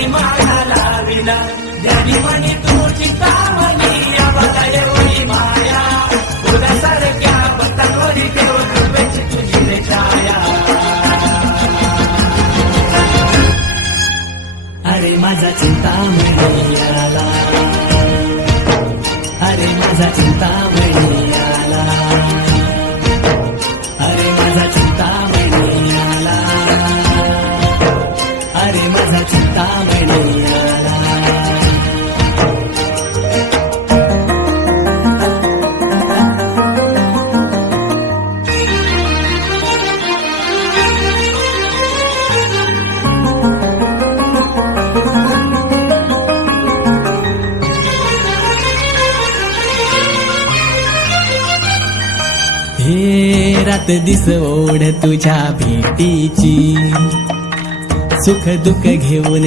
मी माझा लाविला ज्यानी म्हणी तू चिंतामणी आम्हाला एवढी माया फुलासारख्या पतंगोरी ठेवून तुझी तुझी रे छाया अरे माझा चिंतामणी आला अरे माझा चिंतामणी आला अरे माझा चिंतामणी आला अरे माझा चिंतामणी आला हे रात दिस ओढ तुझ्या भेटीची सुख दुःख घेऊन